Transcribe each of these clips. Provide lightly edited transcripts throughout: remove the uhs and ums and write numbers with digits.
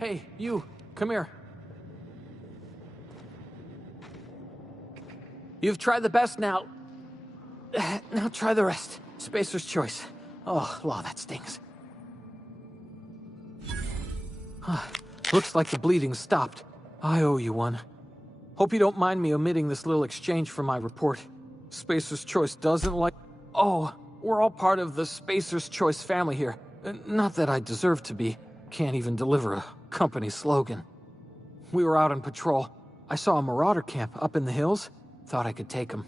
Hey, you, come here. You've tried the best now. Now try the rest. Spacer's choice. Oh, law, that stings. Looks like the bleeding stopped. I owe you one. Hope you don't mind me omitting this little exchange from my report. Spacer's Choice doesn't like... Oh, we're all part of the Spacer's Choice family here. Not that I deserve to be. Can't even deliver a company slogan. We were out on patrol. I saw a marauder camp up in the hills. Thought I could take him.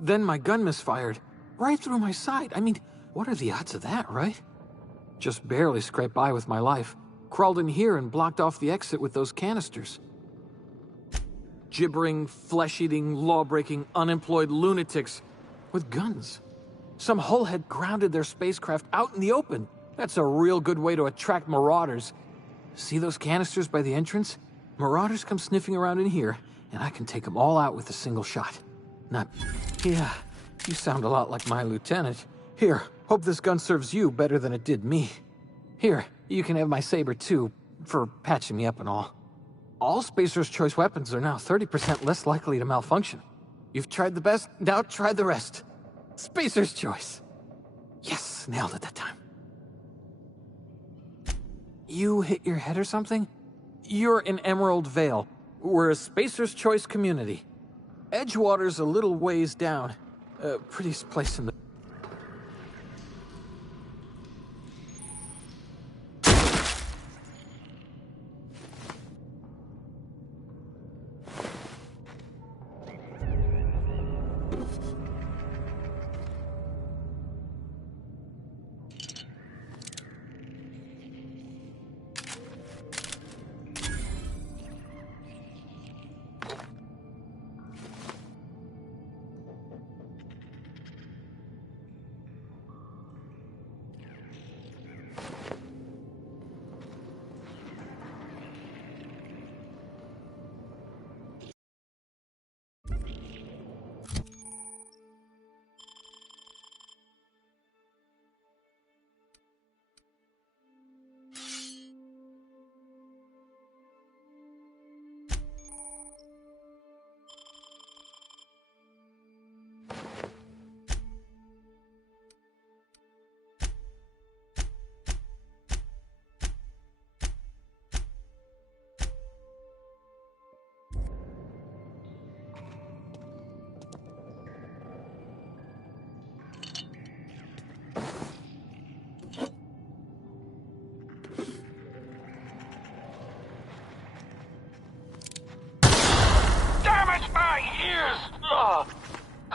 Then my gun misfired. Right through my side. I mean, what are the odds of that, right? Just barely scraped by with my life. Crawled in here and blocked off the exit with those canisters. Gibbering, flesh-eating, law-breaking, unemployed lunatics with guns. Some hullhead grounded their spacecraft out in the open. That's a real good way to attract marauders. See those canisters by the entrance? Marauders come sniffing around in here, and I can take them all out with a single shot. Not... Yeah, you sound a lot like my lieutenant. Here, hope this gun serves you better than it did me. Here, you can have my saber too, for patching me up and all. All Spacer's Choice weapons are now 30% less likely to malfunction. You've tried the best, now try the rest. Spacer's Choice. Yes, nailed it that time. You hit your head or something? You're in Emerald Vale. We're a Spacer's Choice community. Edgewater's a little ways down. Prettiest place in the...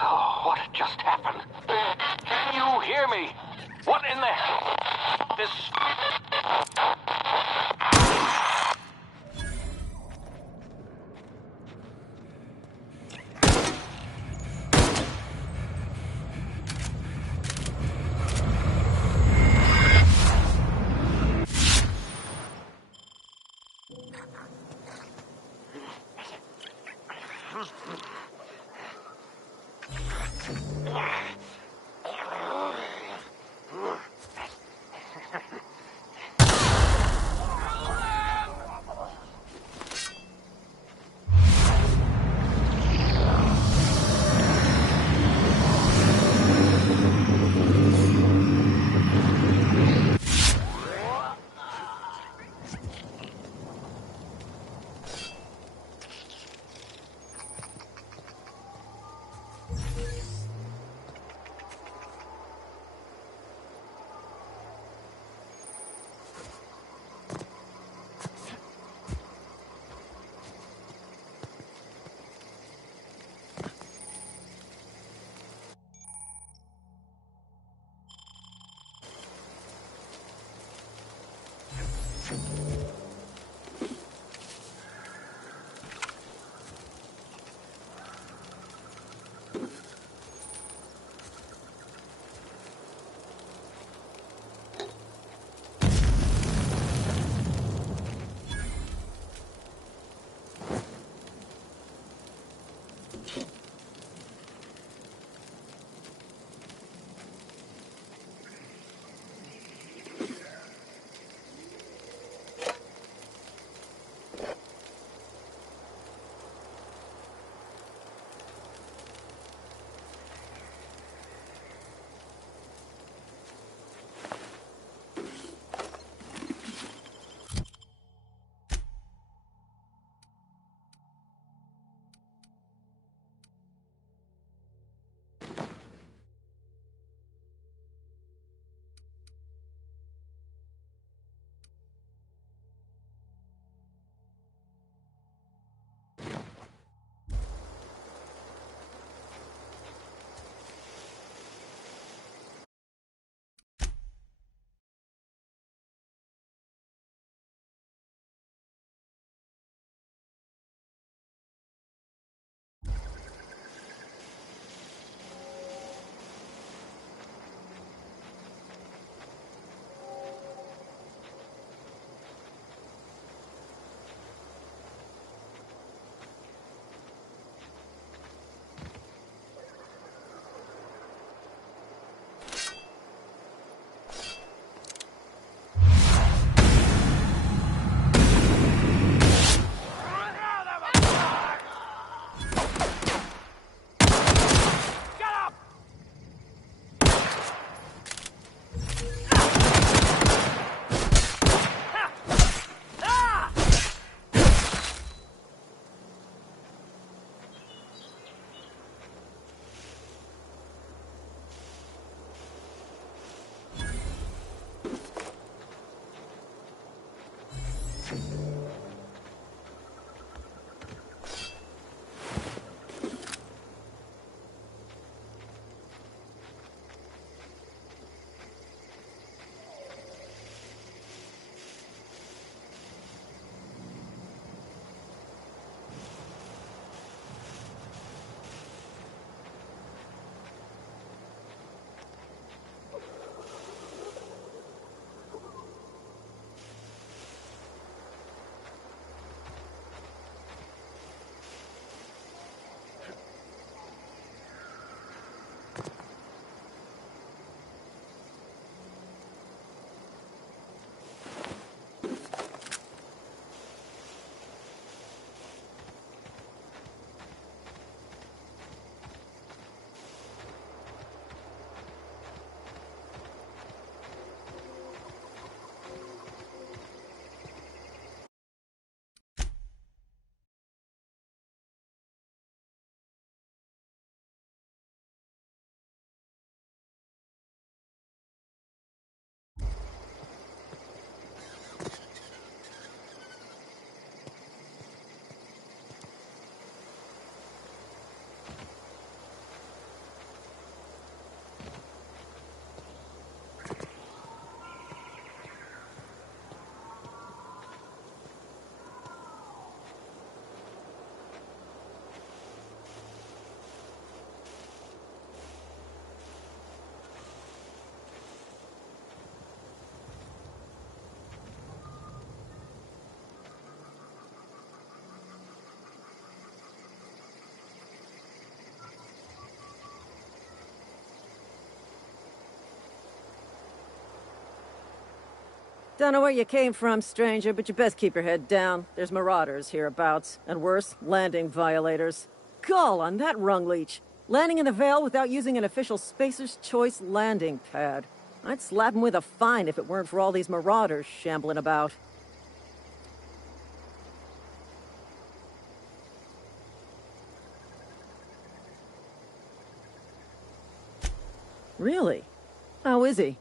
Oh, what just happened? Can you hear me? What in the hell? This... Don't know where you came from, stranger, but you best keep your head down. There's marauders hereabouts, and worse, landing violators. Gall on that rung leech. Landing in the Vale without using an official Spacer's Choice landing pad. I'd slap him with a fine if it weren't for all these marauders shambling about. Really? How is he?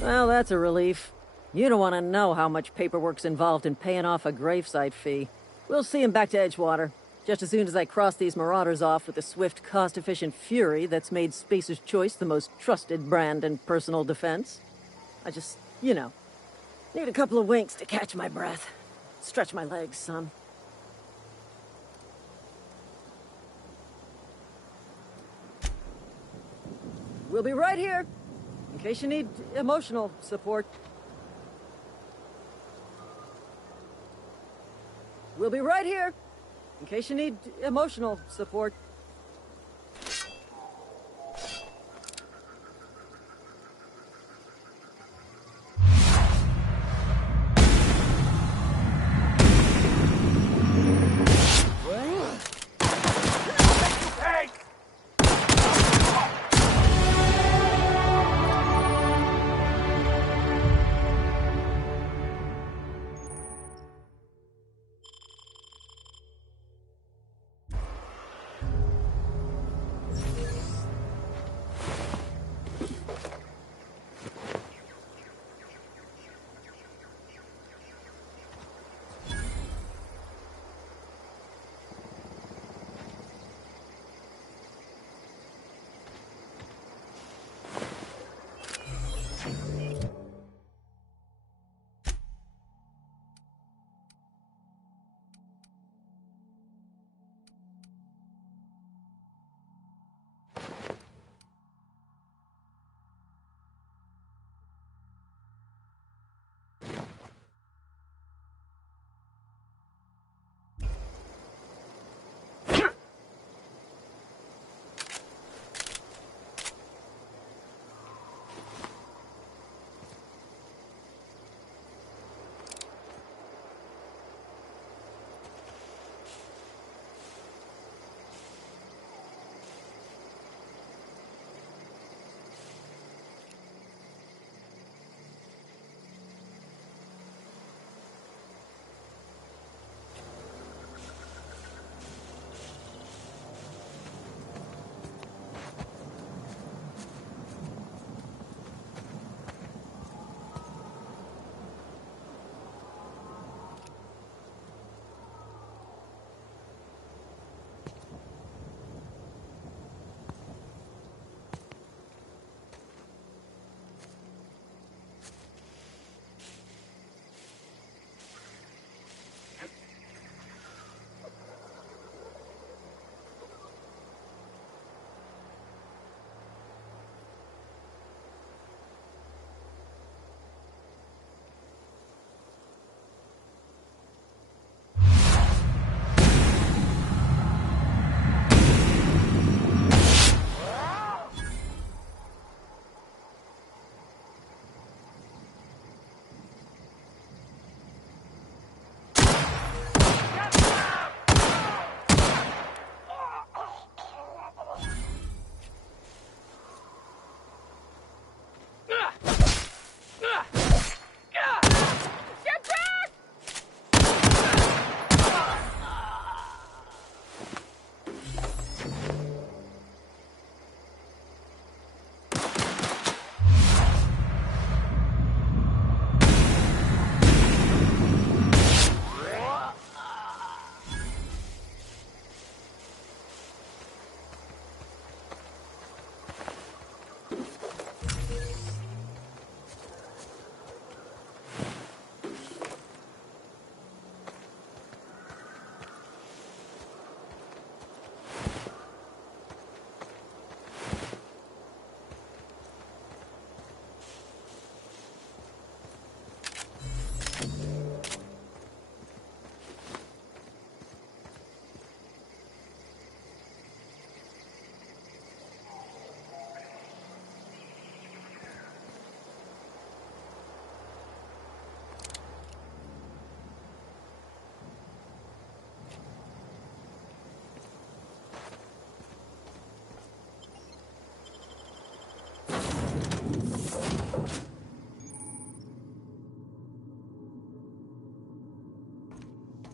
Well, that's a relief. You don't want to know how much paperwork's involved in paying off a gravesite fee. We'll see him back to Edgewater, just as soon as I cross these marauders off with the swift, cost-efficient fury that's made Spacer's Choice the most trusted brand in personal defense. I just, need a couple of winks to catch my breath. Stretch my legs, son. We'll be right here, in case you need emotional support. We'll be right here, in case you need emotional support.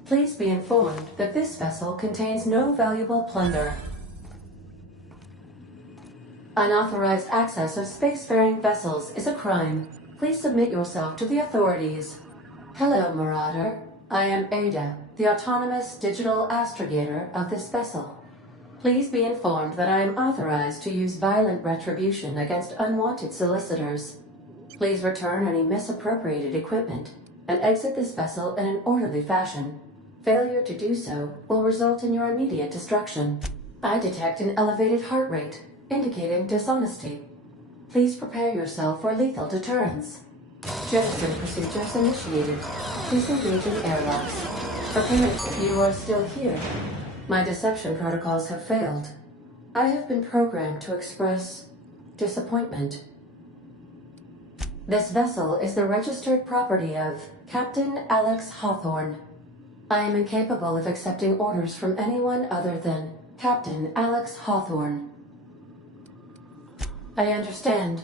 Please be informed that this vessel contains no valuable plunder. Unauthorized access of spacefaring vessels is a crime. Please submit yourself to the authorities. Hello, Marauder. I am Ada, the autonomous digital astrogator of this vessel. Please be informed that I am authorized to use violent retribution against unwanted solicitors. Please return any misappropriated equipment and exit this vessel in an orderly fashion. Failure to do so will result in your immediate destruction. I detect an elevated heart rate, indicating dishonesty. Please prepare yourself for lethal deterrence. Jettison procedures initiated. Please engage in airlocks. Prepare. You are still here. My deception protocols have failed. I have been programmed to express disappointment. This vessel is the registered property of Captain Alex Hawthorne. I am incapable of accepting orders from anyone other than Captain Alex Hawthorne. I understand.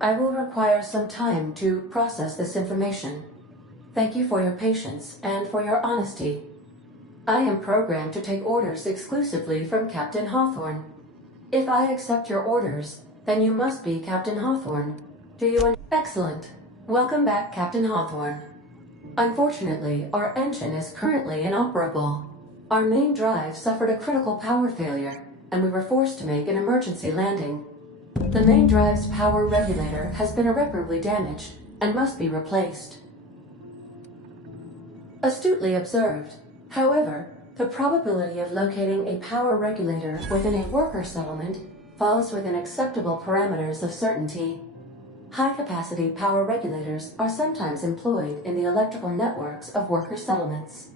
I will require some time to process this information. Thank you for your patience and for your honesty. I am programmed to take orders exclusively from Captain Hawthorne. If I accept your orders, then you must be Captain Hawthorne. Do you Excellent. Welcome back, Captain Hawthorne. Unfortunately, our engine is currently inoperable. Our main drive suffered a critical power failure, and we were forced to make an emergency landing. The main drive's power regulator has been irreparably damaged and must be replaced. Astutely observed. However, the probability of locating a power regulator within a worker settlement falls within acceptable parameters of certainty. High-capacity power regulators are sometimes employed in the electrical networks of worker settlements.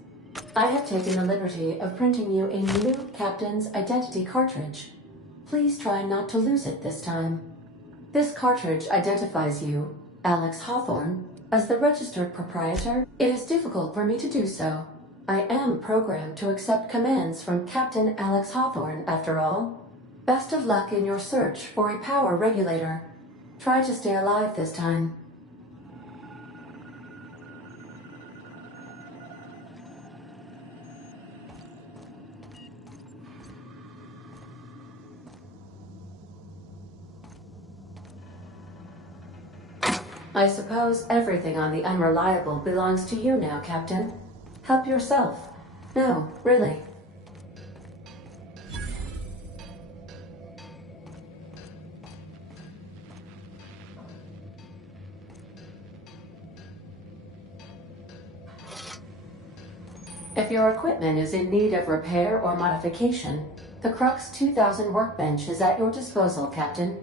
I have taken the liberty of printing you a new Captain's Identity cartridge. Please try not to lose it this time. This cartridge identifies you, Alex Hawthorne, as the registered proprietor. It is difficult for me to do so. I am programmed to accept commands from Captain Alex Hawthorne, after all. Best of luck in your search for a power regulator. Try to stay alive this time. I suppose everything on the Unreliable belongs to you now, Captain. Help yourself. No, really. If your equipment is in need of repair or modification, the Crux 2000 workbench is at your disposal, Captain.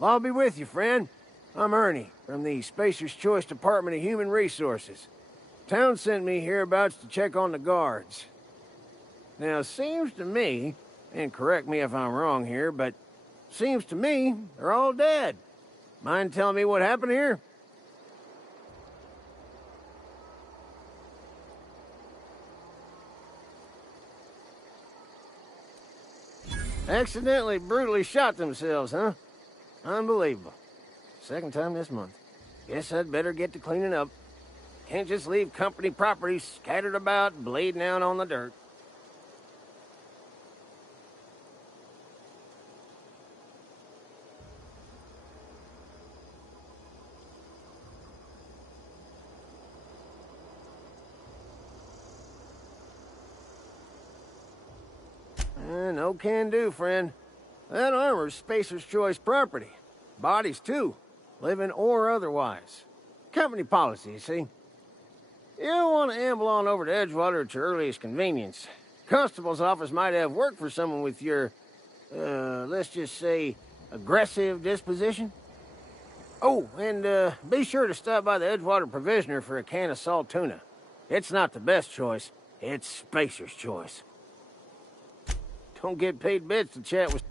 Well, I'll be with you, friend. I'm Ernie, from the Spacer's Choice Department of Human Resources. Town sent me hereabouts to check on the guards. Now, seems to me, and correct me if I'm wrong here, but seems to me they're all dead. Mind telling me what happened here? Accidentally, brutally shot themselves, huh? Unbelievable. Second time this month. Guess I'd better get to cleaning up. Can't just leave company property scattered about, bleeding out on the dirt. No can do, friend. That armor's Spacer's Choice property. Bodies, too. Living or otherwise. Company policy, you see. You don't want to amble on over to Edgewater at your earliest convenience. Constable's office might have work for someone with your, let's just say, aggressive disposition. Oh, and be sure to stop by the Edgewater Provisioner for a can of salt tuna. It's not the best choice. It's Spacer's Choice. Don't get paid bits to chat with...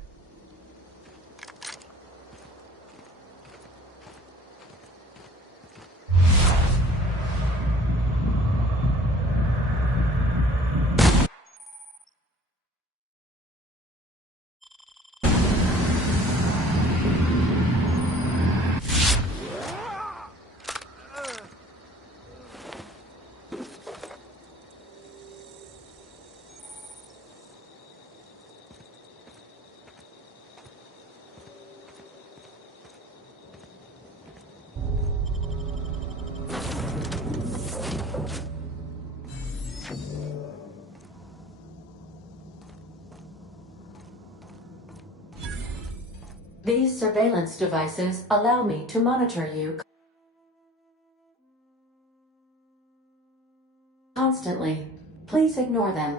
These surveillance devices allow me to monitor you constantly. Please ignore them.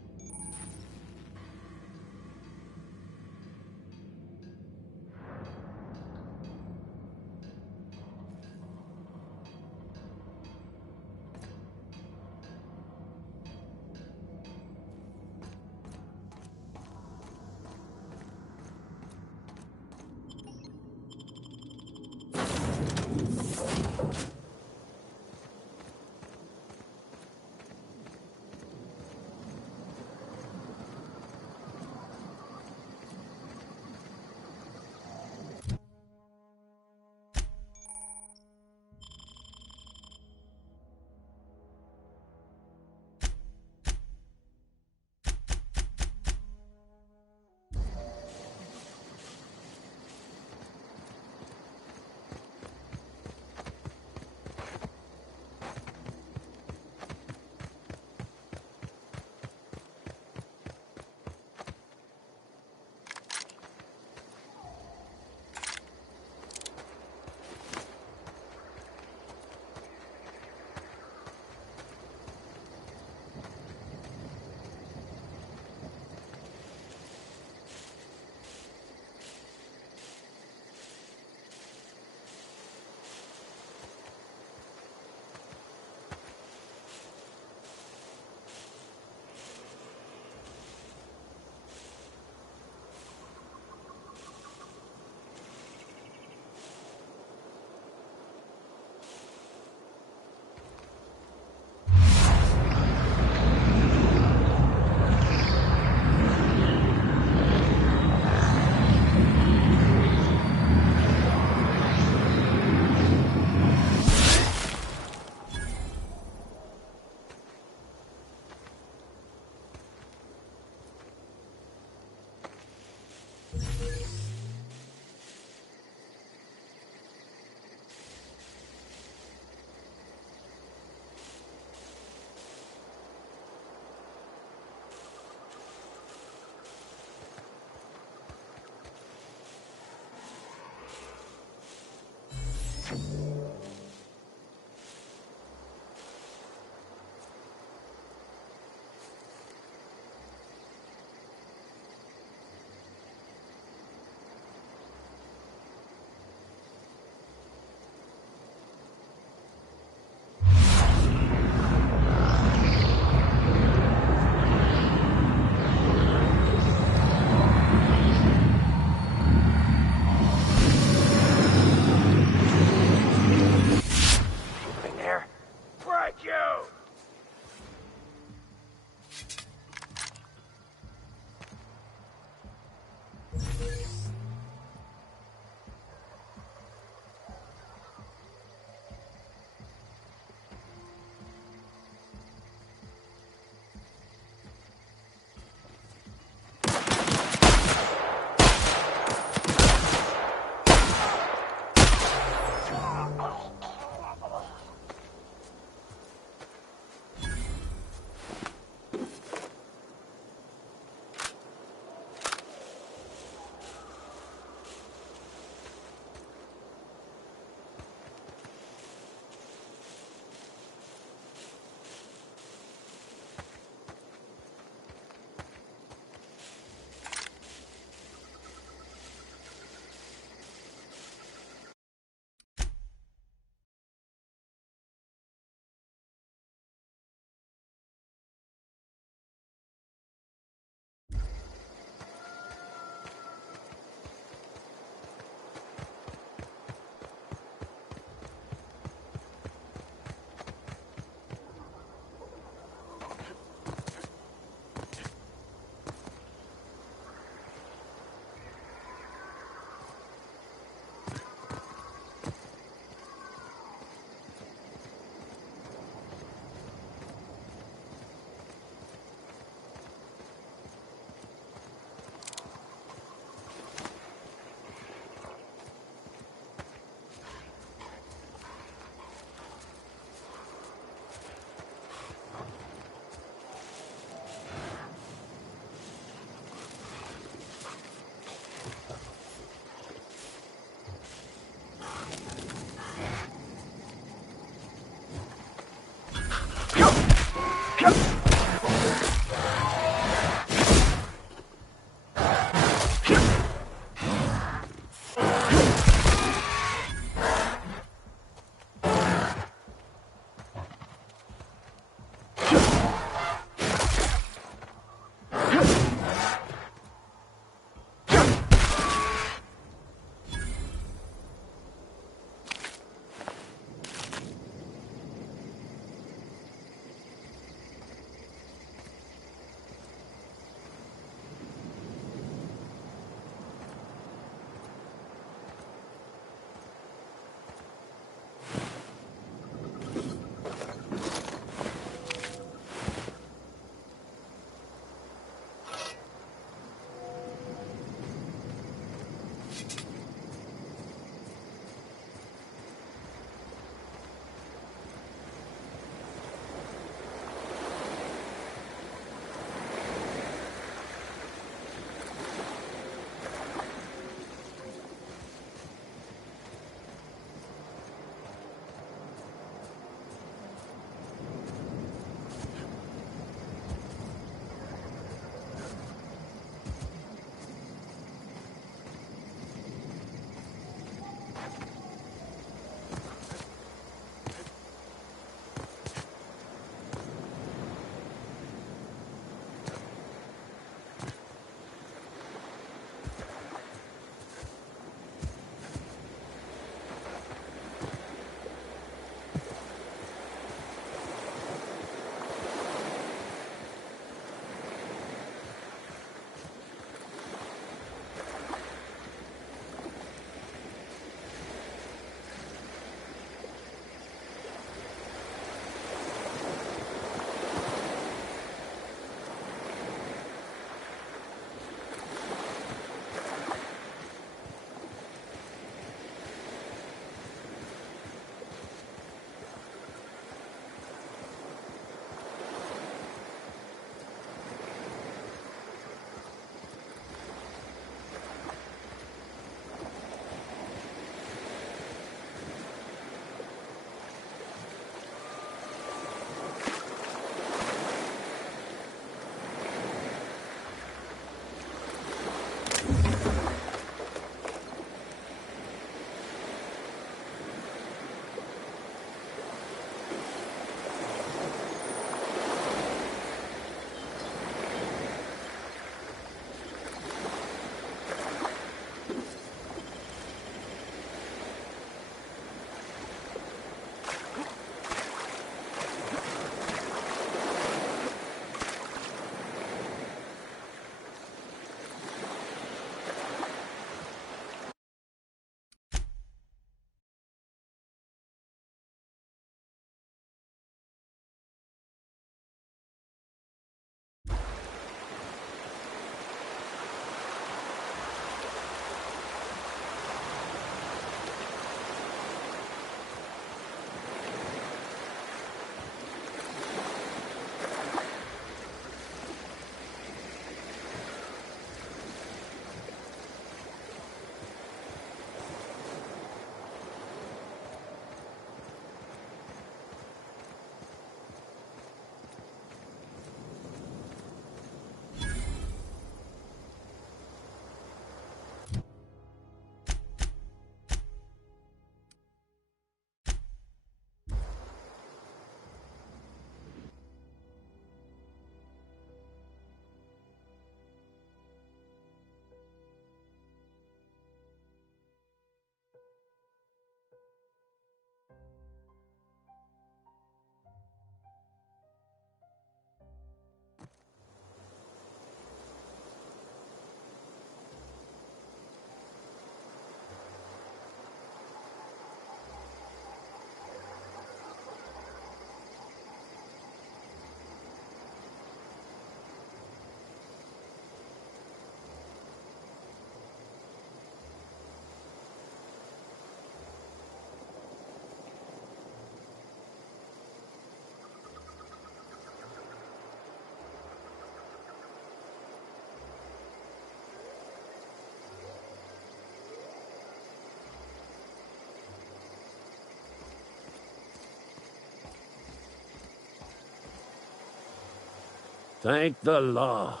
Thank the law.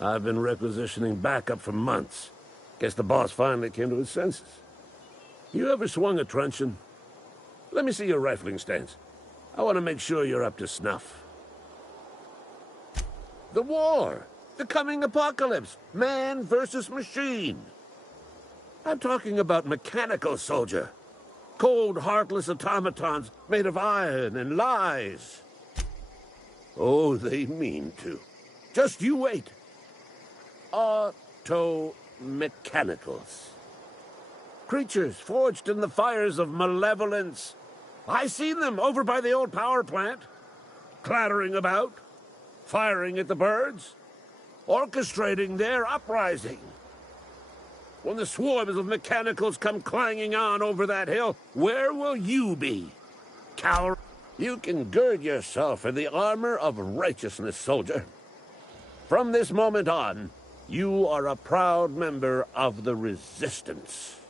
I've been requisitioning backup for months. Guess the boss finally came to his senses. You ever swung a truncheon? Let me see your rifling stance. I want to make sure you're up to snuff. The war! The coming apocalypse! Man versus machine! I'm talking about mechanical soldier. Cold, heartless automatons made of iron and lies. Oh, they mean to. Just you wait. Auto-mechanicals. Creatures forged in the fires of malevolence. I seen them over by the old power plant. Clattering about. Firing at the birds. Orchestrating their uprising. When the swarms of mechanicals come clanging on over that hill, where will you be? Coward. You can gird yourself in the armor of righteousness, soldier. From this moment on, you are a proud member of the Resistance.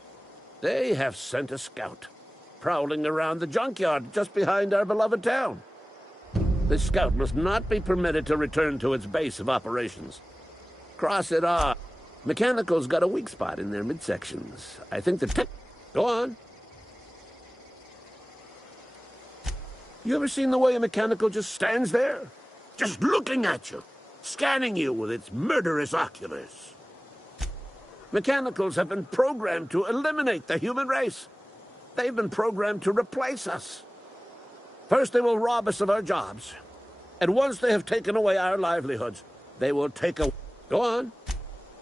They have sent a scout, prowling around the junkyard just behind our beloved town. This scout must not be permitted to return to its base of operations. Cross it off. Mechanicals got a weak spot in their midsections. I think the tech... Go on. You ever seen the way a mechanical just stands there? Just looking at you, scanning you with its murderous oculars. Mechanicals have been programmed to eliminate the human race. They've been programmed to replace us. First, they will rob us of our jobs. And once they have taken away our livelihoods, they will take a... Go on.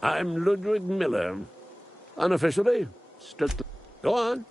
I'm Ludwig Miller. Unofficially, strictly... Go on.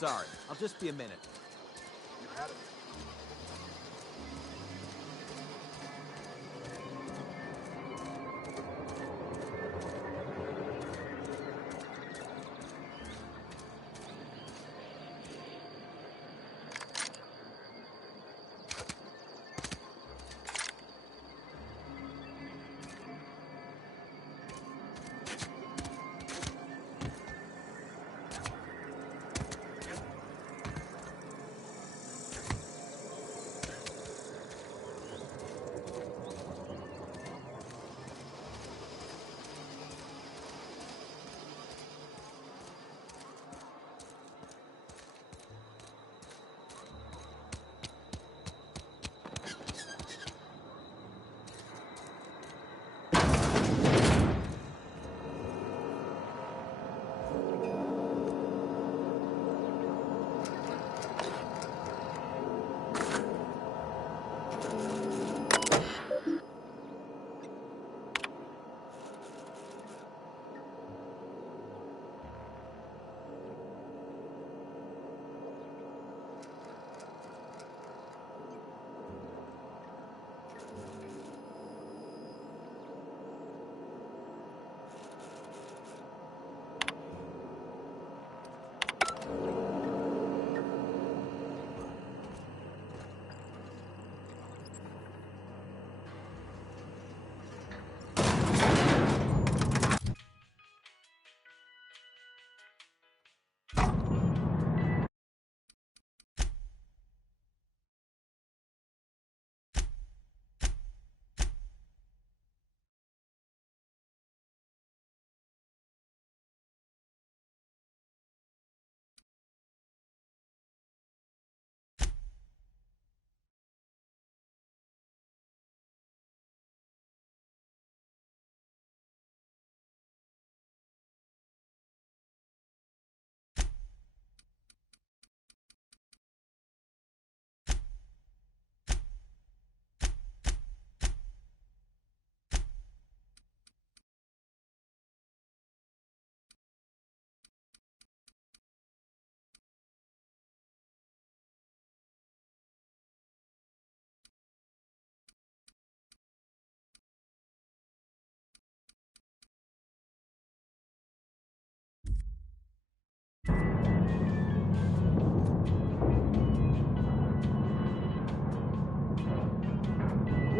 sorry. I'll just be a minute.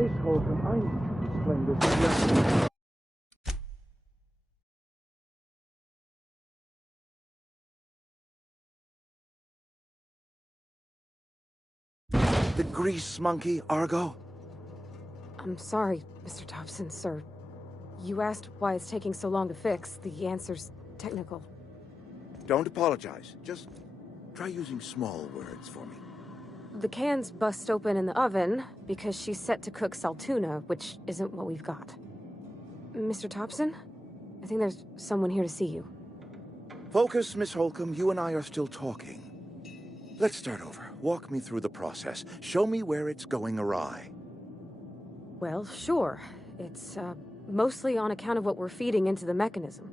Miss Holcomb, I need you to explain this. The grease monkey, Argo? I'm sorry, Mr. Thompson, sir. You asked why it's taking so long to fix. The answer's technical. Don't apologize. Just try using small words for me. The cans bust open in the oven because she's set to cook saltuna, which isn't what we've got. Mr. Thompson? I think there's someone here to see you. Focus, Miss Holcomb. You and I are still talking. Let's start over. Walk me through the process. Show me where it's going awry. Well, sure. It's, mostly on account of what we're feeding into the mechanism.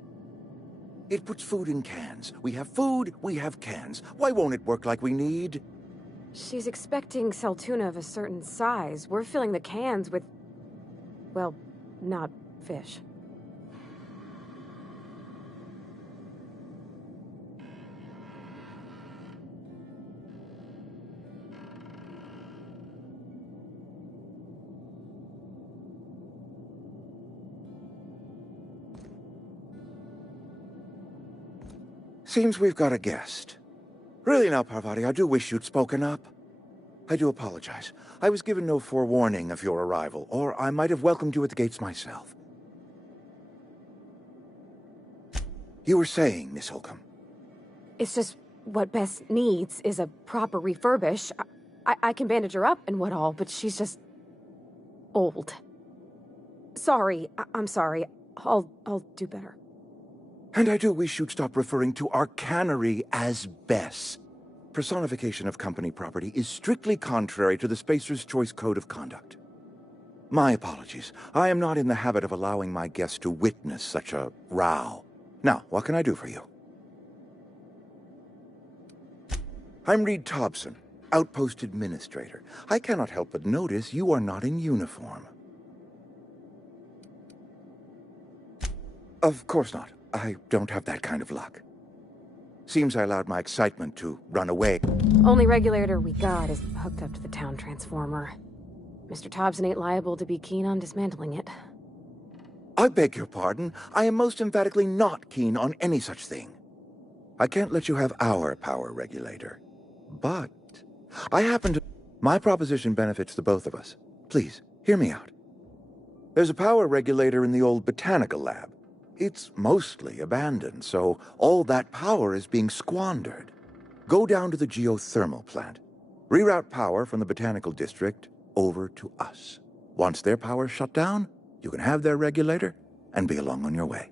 It puts food in cans. We have food, we have cans. Why won't it work like we need? She's expecting saltuna of a certain size. We're filling the cans with, well, not fish. Seems we've got a guest. Really now, Parvati, I do wish you'd spoken up. I do apologize. I was given no forewarning of your arrival, or I might have welcomed you at the gates myself. You were saying, Miss Holcomb. It's just what Bess needs is a proper refurbish. I can bandage her up and what all, but she's just old. Sorry, I'm sorry. I'll do better. And I do wish you'd stop referring to our cannery as Bess. Personification of company property is strictly contrary to the Spacer's Choice Code of Conduct. My apologies. I am not in the habit of allowing my guests to witness such a row. Now, what can I do for you? I'm Reed Thompson, Outpost Administrator. I cannot help but notice you are not in uniform. Of course not. I don't have that kind of luck. Seems I allowed my excitement to run away. Only regulator we got is hooked up to the town transformer. Mr. Thompson ain't liable to be keen on dismantling it. I beg your pardon. I am most emphatically not keen on any such thing. I can't let you have our power regulator. But I happen to... My proposition benefits the both of us. Please, hear me out. There's a power regulator in the old botanical lab. It's mostly abandoned, so all that power is being squandered. Go down to the geothermal plant. Reroute power from the botanical district over to us. Once their power's shut down, you can have their regulator and be along on your way.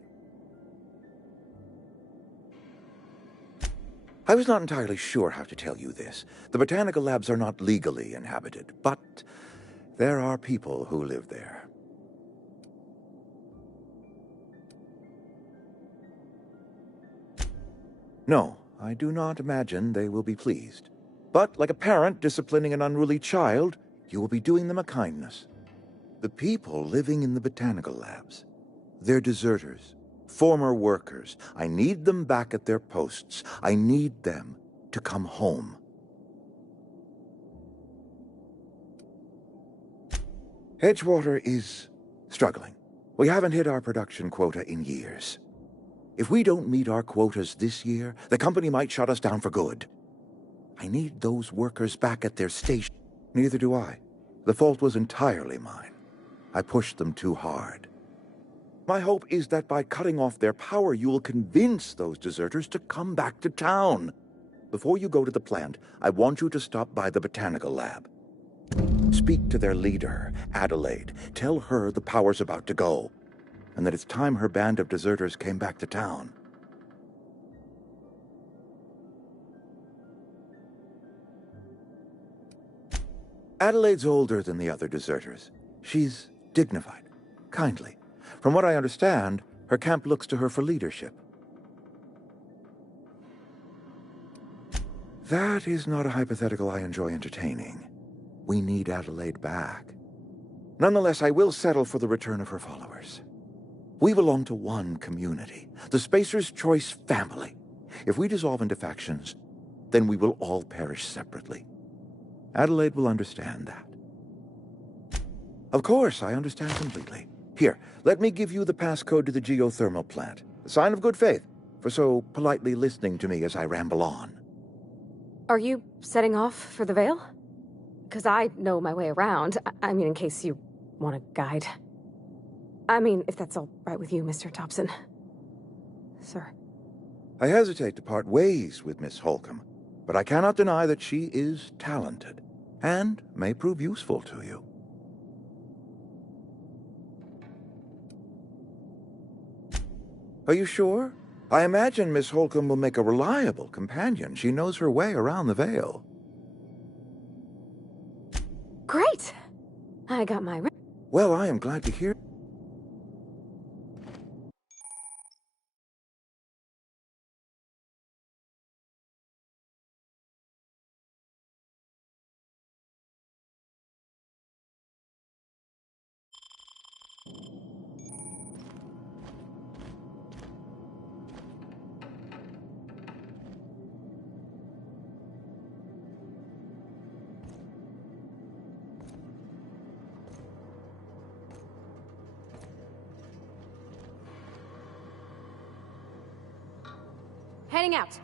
I was not entirely sure how to tell you this. The botanical labs are not legally inhabited, but there are people who live there. No, I do not imagine they will be pleased. But like a parent disciplining an unruly child, you will be doing them a kindness. The people living in the botanical labs, they're deserters, former workers. I need them back at their posts. I need them to come home. Edgewater is struggling. We haven't hit our production quota in years. If we don't meet our quotas this year, the company might shut us down for good. I need those workers back at their station. Neither do I. The fault was entirely mine. I pushed them too hard. My hope is that by cutting off their power, you will convince those deserters to come back to town. Before you go to the plant, I want you to stop by the botanical lab. Speak to their leader, Adelaide. Tell her the power's about to go, and that it's time her band of deserters came back to town. Adelaide's older than the other deserters. She's dignified, kindly. From what I understand, her camp looks to her for leadership. That is not a hypothetical I enjoy entertaining. We need Adelaide back. Nonetheless, I will settle for the return of her followers. We belong to one community, the Spacer's Choice family. If we dissolve into factions, then we will all perish separately. Adelaide will understand that. Of course, I understand completely. Here, let me give you the passcode to the geothermal plant. A sign of good faith, for so politely listening to me as I ramble on. Are you setting off for the Vale? Because I know my way around. I mean, in case you want a guide. I mean, if that's all right with you, Mr. Thompson. Sir. I hesitate to part ways with Miss Holcomb, but I cannot deny that she is talented, and may prove useful to you. Are you sure? I imagine Miss Holcomb will make a reliable companion. She knows her way around the Vale. Great! I got my... Well, I am glad to hear... Heading out.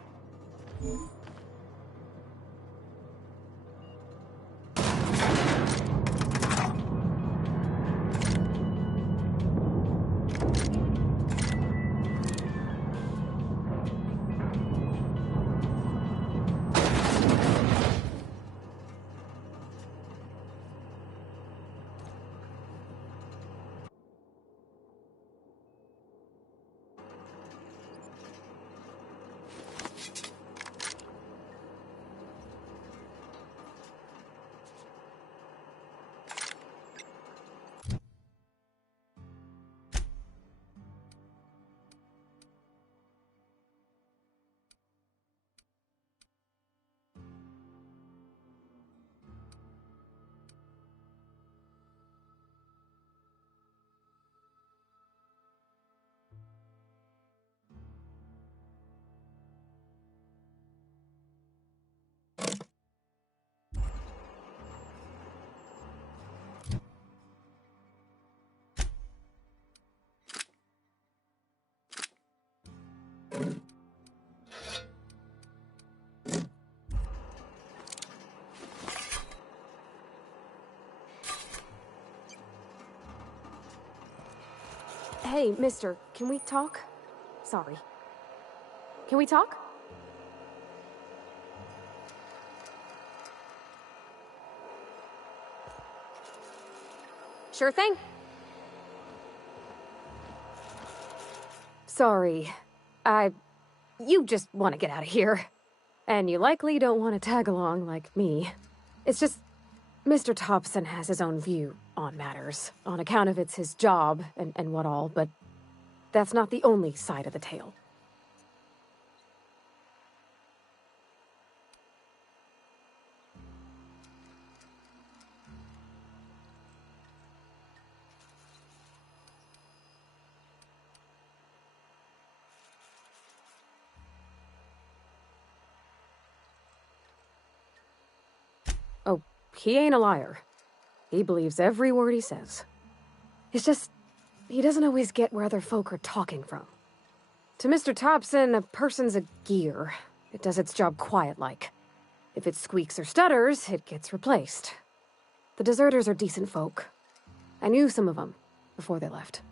Hey, mister, can we talk? Sorry. Can we talk? Sure thing. Sorry. You just want to get out of here. And you likely don't want to tag along like me. It's just, Mr. Thompson has his own view on matters, on account of it's his job and what all, but that's not the only side of the tale. Oh, he ain't a liar. He believes every word he says. It's just, he doesn't always get where other folk are talking from. To Mr. Thompson, a person's a gear. It does its job quiet-like. If it squeaks or stutters, it gets replaced. The deserters are decent folk. I knew some of them before they left.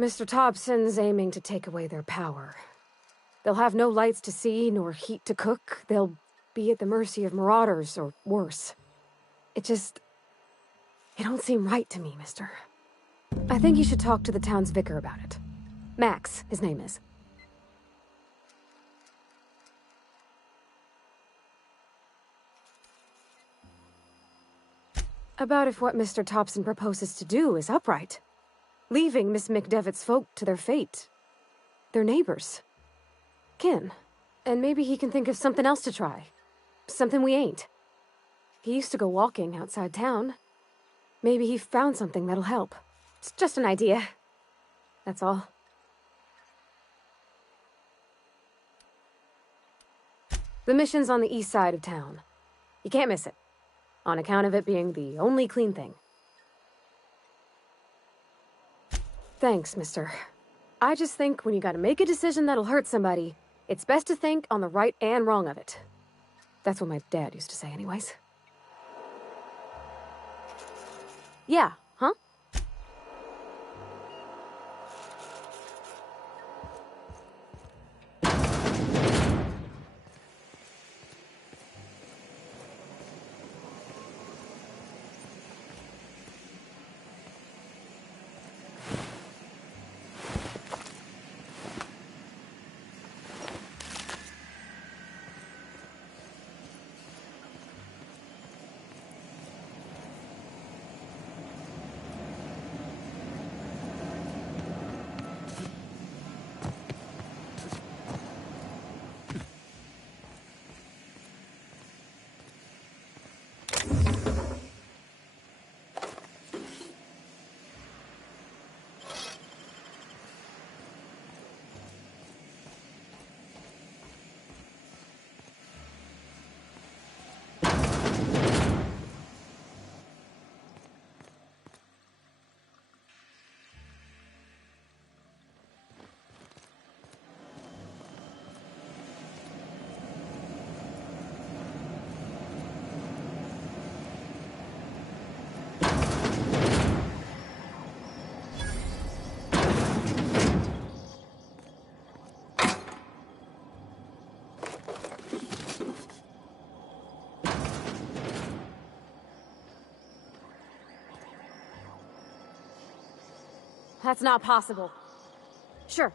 Mr. Thompson's aiming to take away their power. They'll have no lights to see, nor heat to cook. They'll be at the mercy of marauders, or worse. It don't seem right to me, mister. I think you should talk to the town's vicar about it. Max, his name is. About if what Mr. Thompson proposes to do is upright. Leaving Miss McDevitt's folk to their fate. Their neighbors. Kin. And maybe he can think of something else to try. Something we ain't. He used to go walking outside town. Maybe he found something that'll help. It's just an idea. That's all. The mission's on the east side of town. You can't miss it. On account of it being the only clean thing. Thanks, mister. I just think when you gotta make a decision that'll hurt somebody, it's best to think on the right and wrong of it. That's what my dad used to say anyways. Yeah, huh? That's not possible. Sure.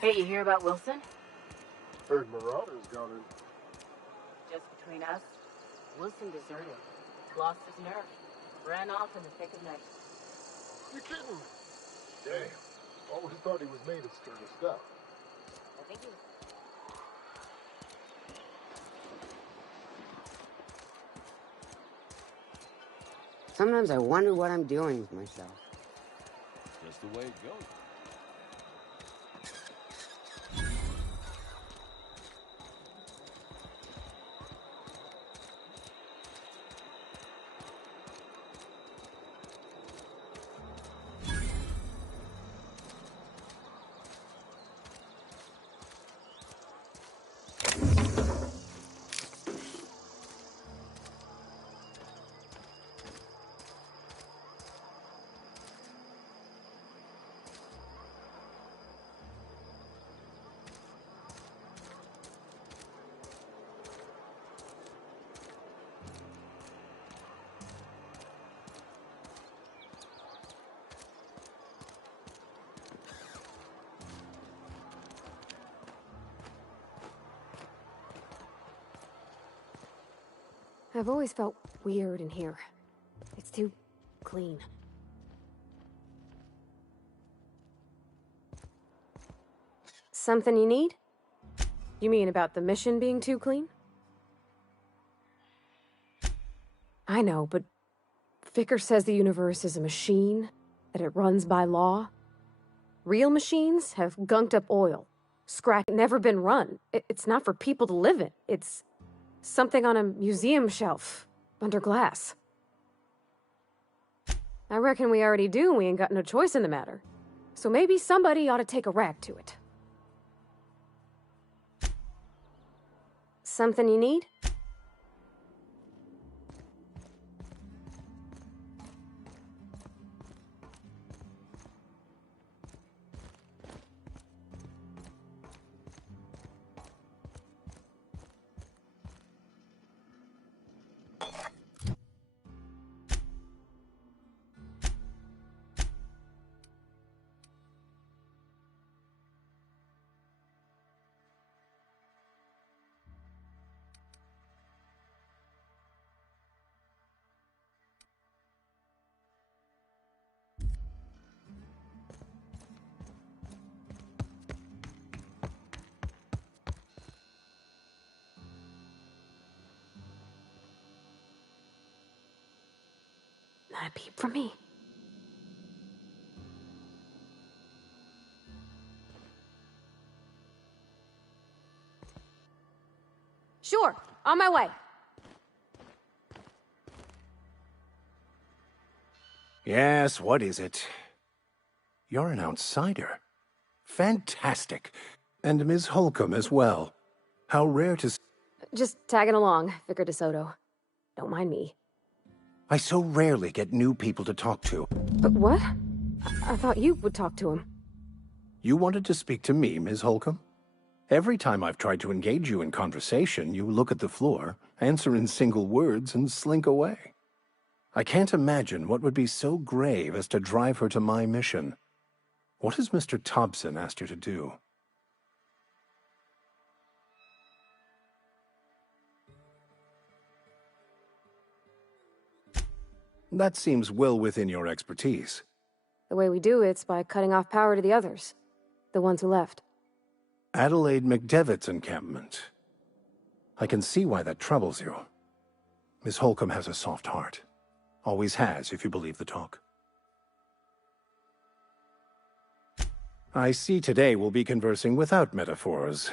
Hey, you hear about Wilson? Heard Marauders got in. Just between us, Wilson deserted. Lost his nerve. Ran off in the thick of night. You kidding? Damn. Always thought he was made of sturdy stuff. I think he was... Sometimes I wonder what I'm doing with myself. Just the way it goes. I've always felt weird in here. It's too clean. Something you need? You mean about the mission being too clean? I know, but Vicker says the universe is a machine, that it runs by law. Real machines have gunked up oil. Scrap never been run. It's not for people to live in. It's something on a museum shelf, under glass. I reckon we already do, and we ain't got no choice in the matter. So maybe somebody ought to take a rag to it. Something you need? Not a peep from me. Sure, on my way. Yes, what is it? You're an outsider. Fantastic. And Ms. Holcomb as well. How rare to... Just tagging along, Vicar DeSoto. Don't mind me. I so rarely get new people to talk to. But what? I thought you would talk to him. You wanted to speak to me, Ms. Holcomb? Every time I've tried to engage you in conversation, you look at the floor, answer in single words, and slink away. I can't imagine what would be so grave as to drive her to my mission. What has Mr. Thompson asked you to do? That seems well within your expertise. The way we do it's by cutting off power to the others. The ones who left. Adelaide McDevitt's encampment. I can see why that troubles you. Miss Holcomb has a soft heart. Always has, if you believe the talk. I see today we'll be conversing without metaphors.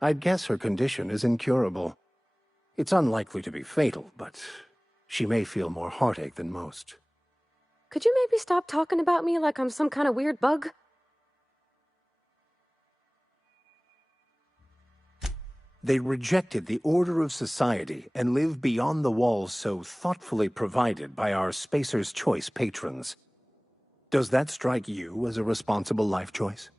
I'd guess her condition is incurable. It's unlikely to be fatal, but she may feel more heartache than most. Could you maybe stop talking about me like I'm some kind of weird bug? They rejected the order of society and live beyond the walls so thoughtfully provided by our Spacer's Choice patrons. Does that strike you as a responsible life choice?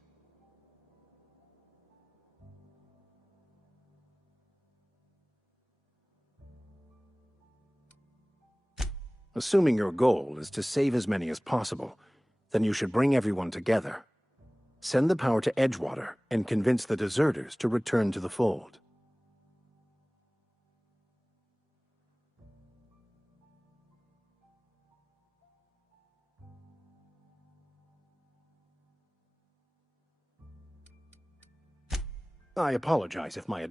Assuming your goal is to save as many as possible, then you should bring everyone together. Send the power to Edgewater and convince the deserters to return to the fold. I apologize if my